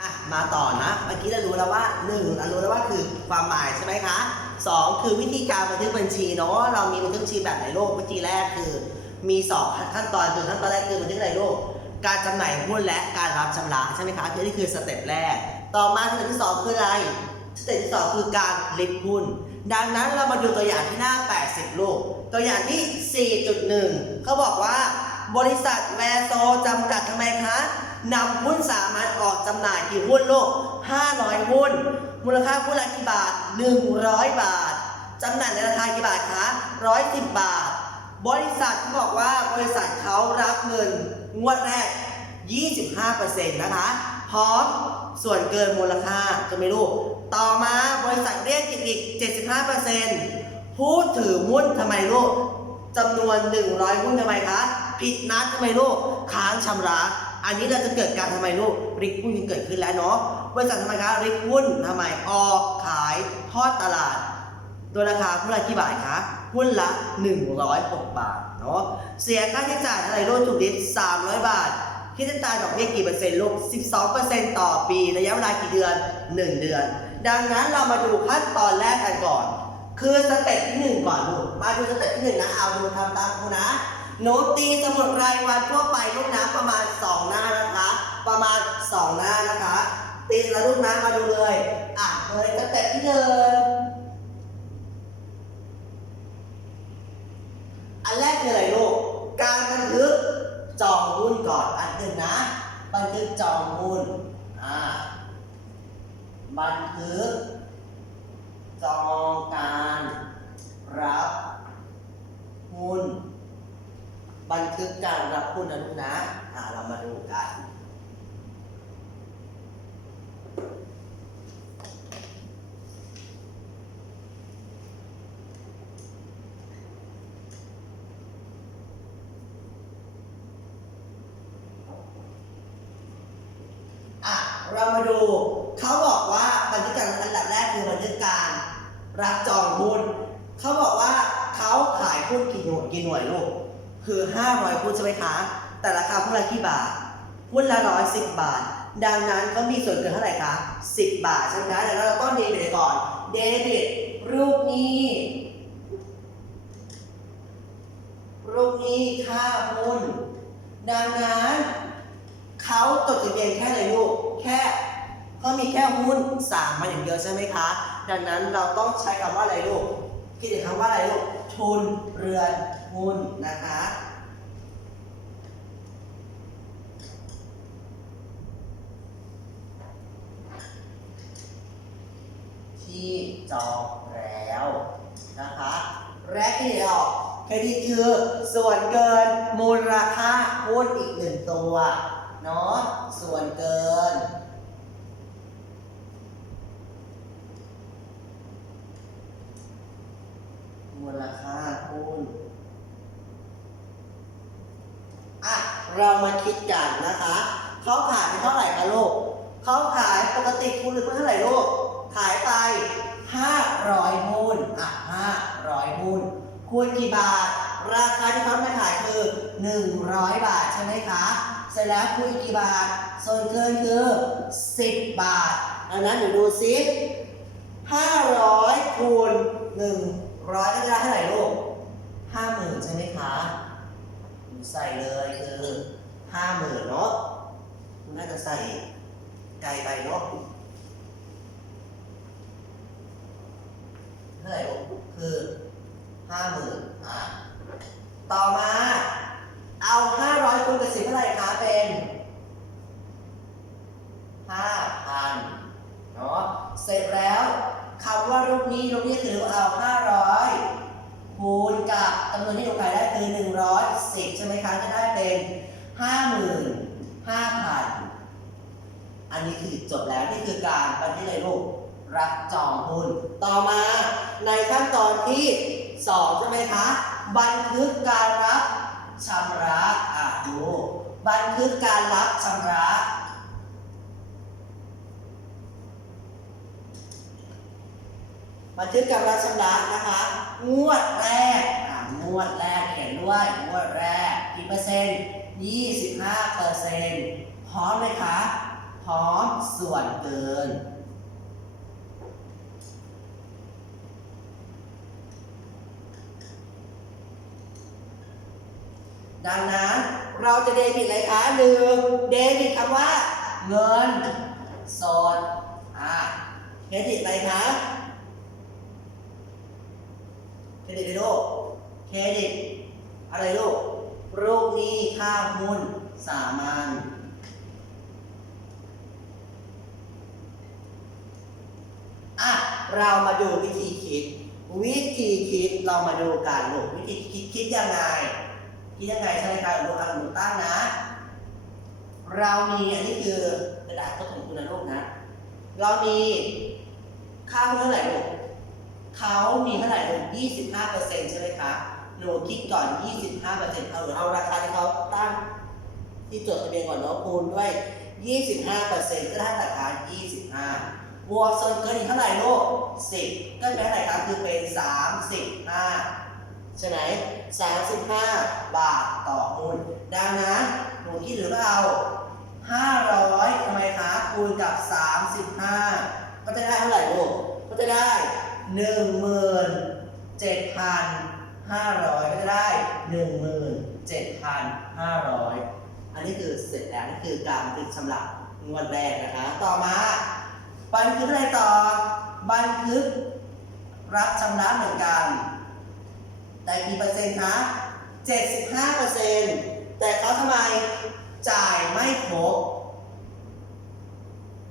อะมาต่อนะ เมื่อกี้เรารู้แล้วว่าหนึ่งเรารู้แล้วว่าคือความหมายใช่ไหมคะสองคือวิธีการบันทึกบัญชีเนาะเรามีบันทึกบัญชีแบบไหนโลกวิธีแรกคือ มีสองขั้นตอนคือขั้นตอนแรกคือบันทึกอะไรโลก การจำหน่ายหุ้นและการรับชำระใช่ไหมคะคือนี่คือสเต็ปแรก ต่อมาสเต็ปที่สองคืออะไรสเต็ปที่สองคือการลิสต์หุ้น ดังนั้นเรามาดูตัวอย่างที่หน้า 80 ลูก ตัวอย่างที่ 4.1เขาบอกว่าบริษัทแวร์โซจำกัดทำไมคะ นำหุ้นสามัญออกจำหน่ายกี่หุ้นโลก 500 หุ้น มูลค่าหุ้นละกี่บาท 100 บาทจำหน่ายในราคากี่บาทคะ 110 บาท บริษัทเขาบอกว่าบริษัทเขารับเงินงวดแรก 25%นะคะ พร้อมส่วนเกินมูลค่าจะไม่รู้ ต่อมาบริษัทเรียกเก็บอีก 75%ผู้ถือหุ้นทำไมลูกจำนวน 100 หุ้นทำไมคะ ผิดนัดทำไมลูก ค้างชำระ อันนี้เราจะเกิดการทำไมลูกริกหุ้นเกิดขึ้นแล้วเนาะบริษัททำไมคะริกหุ้นทำไมออกขายทอดตลาดโดยราคาหุ้นละกี่บาทคะหุ้นละ 106 บาทเนาะเสียค่าใช้จ่ายอะไรลูกถูกดิส300 บาทคิดอัตราดอกเบี้ยกี่เปอร์เซ็นต์ลูก 12%ต่อปี ระยะเวลากี่เดือน 1 เดือน ดังนั้นเรามาดูขั้นตอนแรกกันก่อน คือสเต็ปที่ 1 ก่อนลูก มาดูสเต็ปที่ 1 นะ เอาดูทำตามครูนะ โน้ตตีสมุดรายวันทั่วไปลูกนะประมาณ 2 หน้านะคะ ประมาณ 2 หน้านะคะ ตีแล้วลูกนะมาดูเลย อะเลยสเต็ปที่หนึ่งอันแรกคืออะไรลูก การบันทึกจองหุ้นก่อนอันหนึ่งนะ บันทึกจองหุ้นอ่าบันทึกจองการรับหุ้น บันทึกการรับหุ้นนะลูกนะอ่าเรามาดูกันเรามาดูเขาบอกว่าบันทึกการอันดับแรกคือบันทึกการรับจองหุ้นเขาบอกว่าเขาขายหุ้นกี่หน่วยกี่หน่วยลูก คือ 500หุ้นใช่ไหมคะ แต่ราคาหุ้นละกี่บาทหุ้นละร้อยสิบบาท ดังนั้นเขามีส่วนเกินเท่าไหร่คะ10บาทใช่ไหมคะดังนั้นเราต้องเดบิตก่อนเดบิตรูปนี้รูปนี้ค่าหุ้น ดังนั้น เขาจดทะเบียนแค่อะไรลูกแค่เขามีแค่หุ้นสามมาอย่างเดียวใช่ไหมคะ ดังนั้นเราต้องใช้คำว่าอะไรลูกคิดถึงคำว่าอะไรลูกทุนเรือน หุ้นนะคะ ที่จองแล้วนะคะและเครดิตออกเครดิตคือส่วนเกินมูลราคาหุ้นอีกหนึ่งตัวเนาะส่วนเกินมูลค่าหุ้น อะ เรามาคิดกันนะคะ เขาขายไปเท่าไหร่คะลูกเขาขายปกติคุณหรือเท่าไหร่ลูก ขายไป 500หุ้นอะ500หุ้นคูณกี่บาท ราคาที่เขามาขายคือ 100 บาทใช่ไหมคะ เสร็จแล้วคูณกี่บาท ส่วนเกินคือ 10 บาทอันนั้นเดี๋ยวดูซิ500คูณ100ก็จะได้เท่าไหร่ลูก50,000ใช่ไหมคะ ใส่เลยคือห้าหมื่นเนาะคุณน่าจะใส่ไกลไปเนาะเท่าไหร่ลูกคือห้าหมื่นอะต่อมาห้าร้อยคูณกับสิบเท่าไหร่คะเป็นห้าพันเนาะเสร็จแล้วคำว่ารูปนี้รูปนี้คือเอาห้าร้อย คูณกับจำนวนที่ถูกขายได้คือ 110 ใช่ไหมคะ จะได้เป็น 55,000 อันนี้คือจบแล้ว นี่คือการบันทึกเลยลูก รับจองหุ้น ต่อมาในขั้นตอนที่ 2 ใช่ไหมคะ บันทึกการรับชำระ อะดู บันทึกการรับชำระ บันทึกการรัชำระนะคะ งวดแรกงวดแรกเขียนด้วยงวดแรกกี่เปอร์เซ็นต์25เปอร์เซ็นต์พร้อมไหมคะพร้อมส่วนเกิน ดังนั้นเราจะเดบิตอะไรคะหนึ่งเดบิตคำว่า เงินสดอ่าเครดิตอะไรคะ เครดิตอะไรลูกเครดิตอะไรลูกลูกนี้ค่าหุ้นสามัญอะเรามาดูวิธีคิด วิธีคิดเรามาดูกันลูกวิธีคิดคิดยังไงคิดยังไงใช่ไหมครับลูกอะหนูตั้งนะ เรามีอันนี้คือกระดาษก็ของคุณนะลูกนะ เรามีค่าหุ้นเท่าไหร่ลูก เขามีเท่าไหร่ลูก25เปอร์เซ็นต์ใช่ไหมคะ หนูคิดก่อน 25เปอร์เซ็นต์เอาหรือเอาราคาที่เขาตั้งที่จดทะเบียนก่อนเนาะคูณด้วย 25เปอร์เซ็นต์ก็ได้ราคา 25 บวกส่วนเกินอีกเท่าไหร่ลูก10 ก็เป็นเท่าไหร่ครับคือเป็น 35 ใช่ไหม35 บาทต่อหุ้นดังนั้นหนูคิดหรือเปล่า500ทำไมคะคูณกับ 35 ก็จะได้เท่าไหร่ลูกก็จะได้ 17,500ก็จะได้17,500อันนี้คือเสร็จแล้วนี่คือการบันทึกชำระงวดแรกนะคะ ต่อมา บันทึกอะไรต่อ บันทึกรับชำระเหมือนกัน แต่กี่เปอร์เซ็นต์คะ75เปอร์เซ็นต์แต่เขาทำไมจ่ายไม่ครบ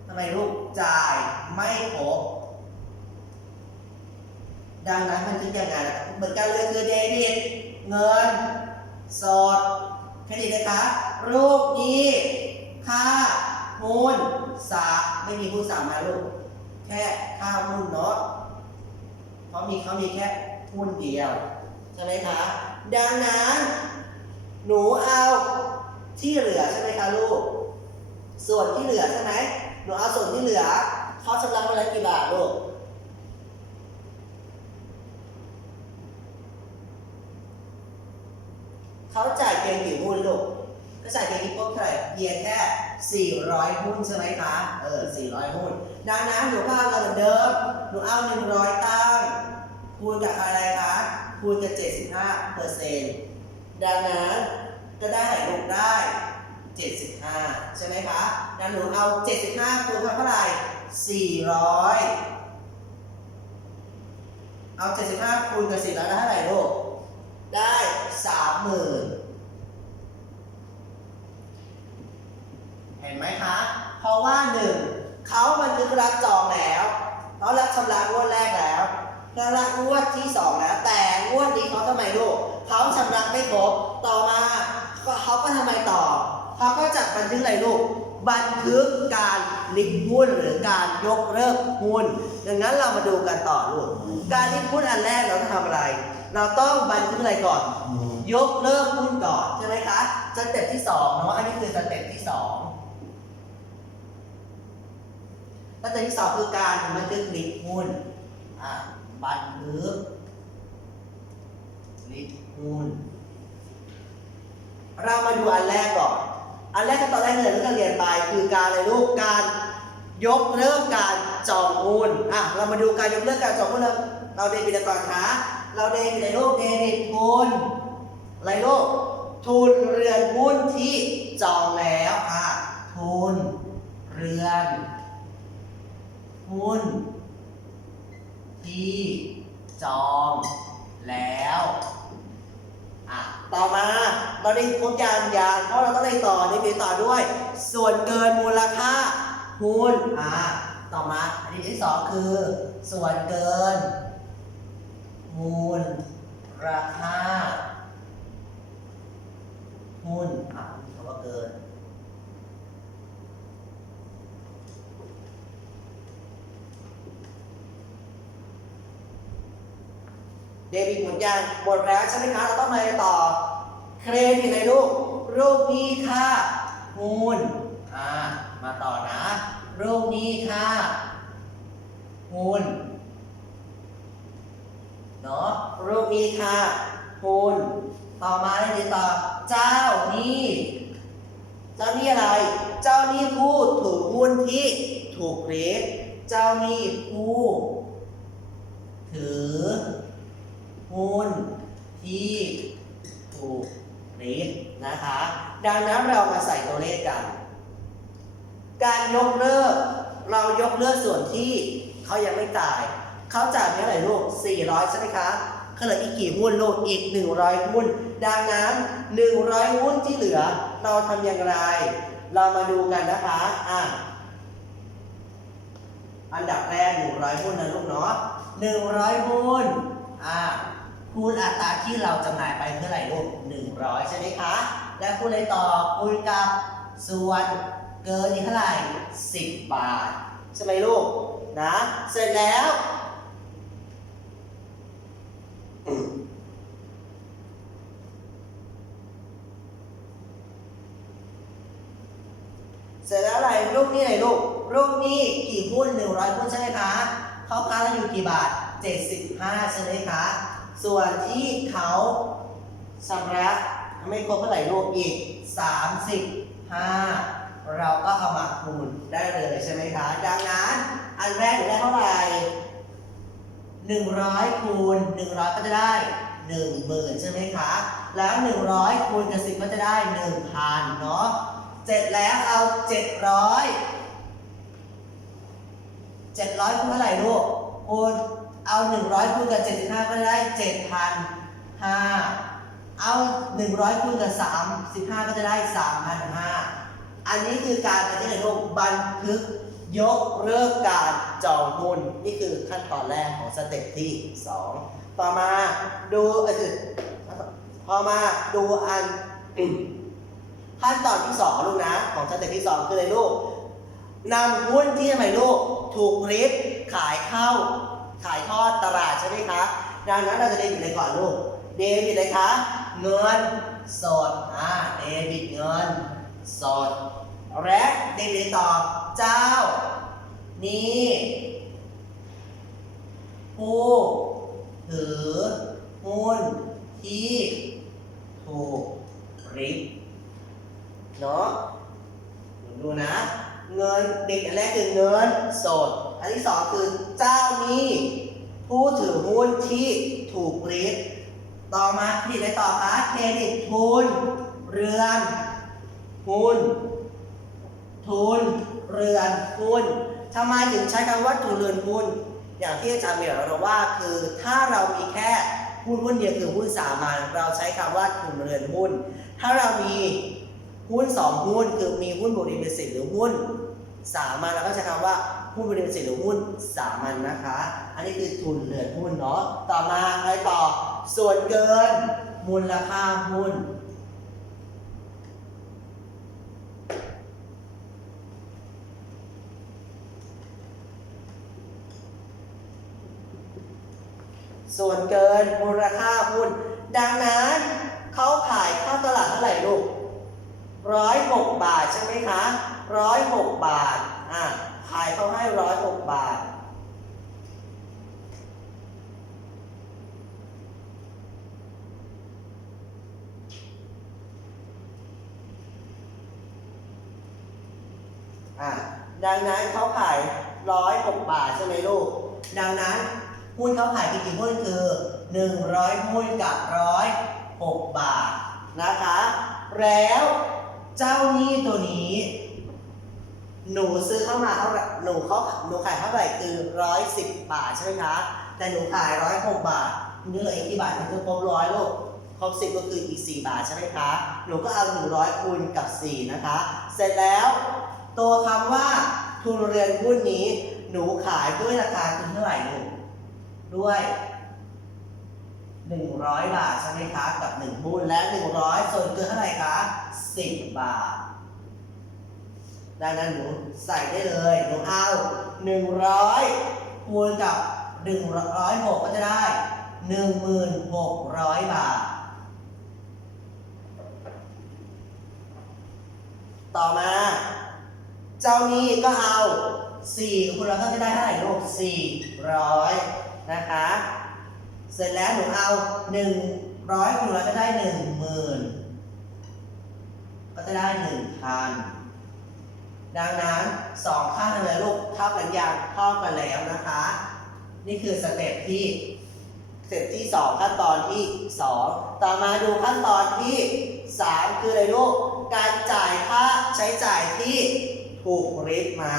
ทำไมลูกจ่ายไม่ครบ ดังนั้นมันคิดยังไงล่ะเหมือนกันเลยคือเดบิตเงิน สดเครดิตนะคะรูปนี้ ค่าหุ้นสาไม่มีหุ้นสามาลูก แค่ค่าหุ้นเนาะเพราะมีเขามีแค่หุ้นเดียว ใช่ไหมคะ ดังนั้น หนูเอาที่เหลือใช่ไหมคะลูก ส่วนที่เหลือใช่ไหมหนูเอาส่วนที่เหลือเขาชำระมาแล้วกี่บาทลูก จ่ายเดลิเวอร์เท่าไหร่เพียงแค่ 400 หุ้นใช่ไหมคะ เออ 400 หุ้น ดังนั้นหนูก็เราเหมือนเดิม หนูเอา 100 ตั้ง คูณกับอะไรคะ คูณกับ 75เปอร์เซ็นต์ดังนั้นก็ได้ลูกได้ 75 ใช่ไหมคะ ดังหนูเอา 75 คูณกับเท่าไหร่ 400 เอา 75 คูณกับ 400 ได้เท่าไหร่ลูก ได้ 30,000 เห็นไหมคะ เพราะว่าหนึ่งเขาบันทึกรับจองแล้วเขารับชำระงวดแรกแล้วแล้วรับงวดที่สองแล้วแต่งวดนี้เขาทำไมลูกเขาชำระไม่ครบต่อมาเขาก็ทำไมต่อเขาก็จัดบันทึกอะไรลูกบันทึกการลิขหุ้นหรือการยกเลิกหุ้น ดังนั้นเรามาดูกันต่อลูก การลิขหุ้นอันแรกเราต้องทำอะไร เราต้องบันทึกอะไรก่อน ยกเลิกหุ้นก่อนใช่ไหมคะ สเต็ปที่ส2เนาะ อันนี้คือสเต็ปที่สอง ขั้นตอที่สองคือการบันทึกลิสต์หุ้นบันทึกลิสต์หุ้นเรามาดูอันแรกก่อน อันแรกขั้นตอนแรกเลยที่อรเรียนไปคือการอะไรลูกการยกเลิกการจองหุ้นอะเรามาดูการยกเลิกการจองหุ้นเราเราเดบิตก่อนขาเราเดบิตในโลกเดบิตหุ้นอะไรโลกทุนเรือนหุ้นที่จองแล้วอะทุนเรือน หุ้น ที่จองแล้ว อะ ต่อมาเราได้ครบยานยานเพราะเราต้องได้ต่อได้ไปต่อด้วย ส่วนเกินมูลค่าหุ้น อะ ต่อมาอันนี้ที่สองคือ ส่วนเกิน มูลราคาหุ้นอะคำว่าเกิน เดบิตหมดยังหมดแล้วใช่ไหมคะเราต้องมาต่อ เครดิตในลูก รูปหนี้ค่าหุ้นอ่ามาต่อนะ รูปหนี้ค่าหุ้นเนาะรูปนี้ค่ะคุณต่อมาเลยดีต่อ เจ้าหนี้เจ้าหนี้อะไร เจ้าหนี้ผู้ถือหุ้นที่ถูกรีดเจ้าหนี้ผู้ถือหุ้นที่ถูกรีดนะคะ ดังนั้นเรามาใส่ตัวเลขกัน การยกเลิก เรายกเลิกส่วนที่เขายังไม่จ่าย เขาจ่ายเท่าไหร่ลูก 400 ใช่ไหมคะเขาเหลืออีกกี่หุ้นลูกอีก 100 หุ้น ดังนั้น 100 หุ้นที่เหลือเราทำอย่างไร เรามาดูกันนะคะอะอันดับแรก 100 หุ้นนะลูกเนาะ100 หุ้นอะคูณอัตราที่เราจำหน่ายไปเท่าไหร่ลูก100 ใช่ไหมคะ และคูณอะไรต่อคูณกับส่วนเกินอีกเท่าไหร่ 10 บาท ใช่ไหมลูก นะ เสร็จแล้ว เสร็จแล้วอะไรลูกนี้ไหนลูกลูกนี้กี่หุ้น100หุ้นใช่ไหมคะเขาค้าเราอยู่กี่บาท 75 ใช่ไหมคะ ส่วนที่เขาชำระ ไม่ครบเท่าไหร่ลูกอีก 35 เราก็เอามาคูณได้เลยใช่ไหมคะ ดังนั้น อันแรกได้เท่าไหร่ 100คูณ100 ก็จะได้ 10,000 ใช่ไหมคะ แล้ว 100คูณกับ10 ก็จะได้ 1,000 เนาะเสร็จแล้วเอา 700 700คูณเท่าไหร่ลูกคูณเอา 100คูณกับ 75 ก็จะได้ 7,500 เอา100คูณกับ35ก็จะได้3,500อันนี้คือการบันทึกในโลกบันทึกยกเลิกการจองหุ้นนี่คือขั้นตอนแรกของสเต็ปที่ 2 ต่อมาดูเอยคือพอมาดูอันขั้นตอนที่สองลูกนะ ของสเต็ปที่สองคืออะไรลูกนำหุ้นที่ทำไมลูกถูกริบขายเข้า ขายทอดตลาดใช่ไหมคะดังนั้นเราจะเดบิตอะไรก่อนลูก เดบิตอะไรคะ เงินสดอ่าเดบิตเงินสด และเดบิตอะไรต่อเจ้า นี้ผู้ถือหุ้นที่ถูกริบเนาะดูนะ เงินเด็กอันแรกคือเงินสด อันที่สองคือเจ้านี้ผู้ถือหุ้นที่ถูกริบ ต่อมาเครดิตอะไรต่อคะเครดิตทุน เรือนหุ้นทุน เรือนหุ้นทำไมถึงใช้คำว่าทุนเรือนหุ้นอย่างที่อาจารย์เมียเราว่าคือถ้าเรามีแค่หุ้นหุ้นเดียวคือหุ้นสามัญเราใช้คำว่าทุนเรือนหุ้น ถ้าเรามีหุ้นสองหุ้นคือมีหุ้นบริษัทสิทธิ์หรือหุ้นสามัญเราก็ใช้คำว่าหุ้นบริษัทสิทธิ์หรือหุ้นสามัญนะคะ อันนี้คือทุนเรือนหุ้นเนาะต่อมาอะไรต่อ ส่วนเกิน มูลค่าหุ้น ส่วนเกินมูลค่าหุ้น ดังนั้นเขาขายเข้าตลาดเท่าไหร่ลูกร้อยหกบาทใช่ไหมคะร้อยหกบาทอะขายเขาให้ร้อยหกบาท อะดังนั้นเขาขายร้อยหกบาทใช่ไหมลูก ดังนั้นหุ้นเขาขายกี่กี่หุ้นคือ100หุ้นกับร้อยหกบาทนะคะ แล้วเจ้าหนี้ตัวนี้ หนูซื้อเข้ามาเท่าไหร่หนูเขาหนูขายเท่าไหร่คือร้อยสิบบาทใช่ไหมคะ แต่หนูขายร้อยหกบาทนี่เหลืออีกกี่บาทถึงจะครบร้อยลูกครบสิบก็คืออีกสี่บาทใช่ไหมคะ หนูก็เอาหนึ่งร้อยคูณกับสี่นะคะ เสร็จแล้ว ตัวคำว่าทุนเรือนหุ้นนี้ หนูขายด้วยราคาทุนเท่าไหร่ลูกด้วย100บาทใช่ไหมคะกับ1หุ้นและ100ส่วนเกินเท่าไหร่คะ10บาทดังนั้นหนูใส่ได้เลยหนูเอา100คูณกับ106ก็จะได้1,600บาท ต่อมา เจ้านี้ก็เอา4คูณแล้วก็จะได้เท่าไหร่ลูก400 นะคะ เสร็จแล้วหนูเอา 100คูณแล้วก็ได้ 10,000 ก็จะได้หนึ่งพันดังนั้นสองข้างทำไมลูกเท่ากันอย่างเท่ากันแล้วนะคะ นี่คือสเต็ปที่สเต็ปที่สองขั้นตอนที่สองต่อมาดูขั้นตอนที่สามคืออะไรลูก การจ่ายค่าใช้จ่ายที่ ถูกริบมา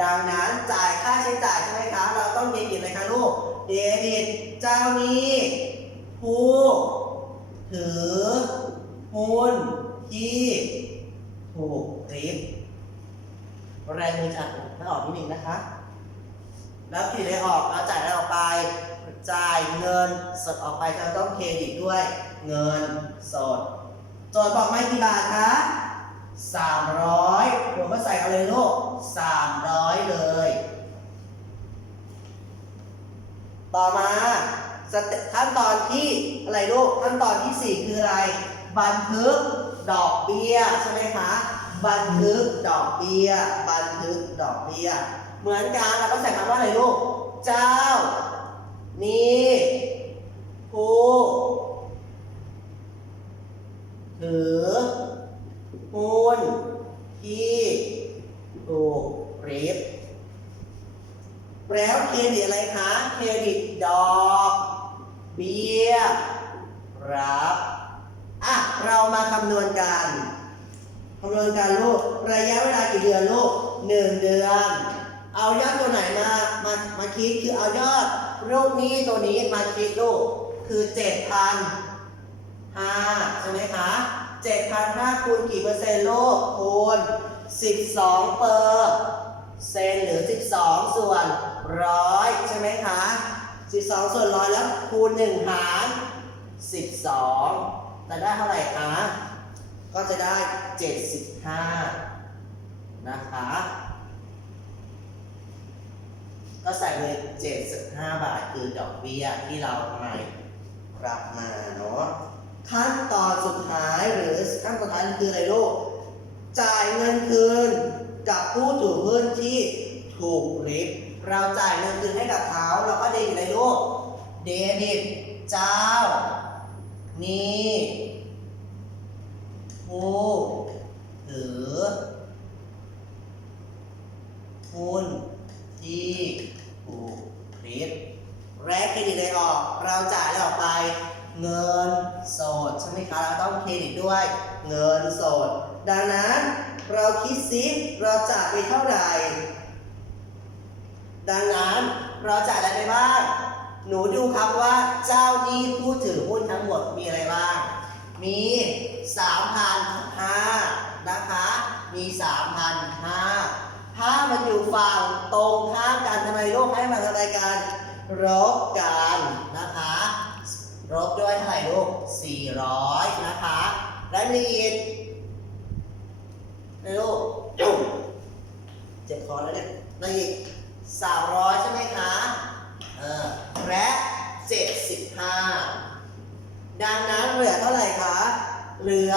ดังนั้นจ่ายค่าใช้จ่ายใช่ไหมคะ เราต้องเดบิตอะไรคะลูก เดบิตเจ้าหนี้ผู้ถือหุ้นที่ถูกริบแรงมือจัดไม่ออกนิดนึงนะคะ แล้วขีดอะไรออกเราจ่ายอะไรออกไป จ่ายเงินสดออกไปเราต้องเครดิตด้วย เงินสดโจทย์บอกไม่กี่บาทคะ สามร้อยผมก็ใส่เอาเลยลูกสามร้อยเลย ต่อมาขั้นตอนที่อะไรลูกขั้นตอนที่สี่คืออะไร บันทึกดอกเบี้ยใช่ไหมคะบันทึกดอกเบี้ย บันทึกดอกเบี้ย เหมือนกันเราก็ใส่คำว่าอะไรลูก เจ้า นี่ผู้ถือหุ้นที่ถูกริบ แล้วเครดิตอะไรคะ เครดิตดอกเบี้ย รับ อะ เรามาคำนวณกัน คำนวณการลูก ระยะเวลากี่เดือนลูกหนึ่งเดือน เอายอดตัวไหนมา มา มาคิด คือเอายอดลูกนี้ตัวนี้มาคิดลูก คือเจ็ดพันห้าใช่ไหมคะเจ็ดพันห้าคูณกี่เปอร์เซ็นต์ลูกคูณสิบสองเปอร์เซนหรือ 12 ส่วนร้อยใช่ไหมคะ 12 ส่วนร้อยแล้วคูณ 1 หาร 12 จะได้เท่าไหร่คะ ก็จะได้ 75 นะคะ ก็ใส่เลย75 บาทคือดอกเบี้ยที่เราใหม่รับมาเนาะ ขั้นตอนสุดท้ายหรือขั้นตอนสุดท้ายคืออะไรลูกจ่ายเงินคืนกับผู้ถือหุ้นที่ถูกริบเราจ่ายเงินคืนให้กับเขาเราก็เดบิตอะไรลูกเดบิตเจ้า นี่ผู้ถือหุ้นที่ถูกริบและเครดิตอะไรออก เราจ่ายอะไรออกไป เงินสดใช่ไหมคะเราต้องเครดิตด้วย เงินสด ดังนั้น เราคิดซิเราจ่ายไปเท่าไหร่ ดังนั้นเราจ่ายอะไรไปบ้าง หนูดูครับว่าเจ้านี้ผู้ถือหุ้นทั้งหมดมีอะไรบ้าง มี3,005นะคะมี3,005ถ้ามันอยู่ฝั่งตรงข้ามกันทำไมโลกให้มันอะไรกันลบกันนะคะ ลบด้วยเท่าไหร่ลูก 400 นะคะ และมีอีกนะลูกเจ็บคอแล้วเนี่ยแล้วอีก300 ใช่ไหมคะ เออ และ 75 ดังนั้นเหลือเท่าไหร่คะ เหลือ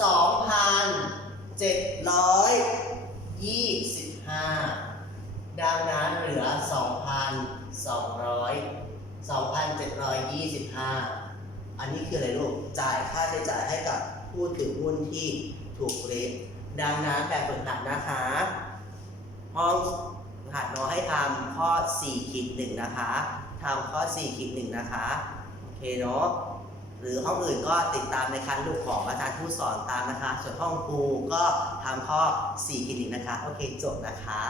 2,725 ดังนั้นเหลือ 2,200 2,725 อันนี้คืออะไรลูก จ่ายค่าใช้จ่ายให้กับผู้ถือหุ้นที่ถูกเรทดังนั้นแบบฝึกหัดนะคะ ห้องหัดน้องให้ทำข้อ4ขีด1นะคะทำข้อ4ขีด1นะคะโอเคเนาะหรือห้องอื่นก็ติดตามในคันลูกของอาจารย์ผู้สอนตามนะคะ ส่วนห้องครูก็ทำข้อ4ขีด1นะคะ โอเคจบนะคะ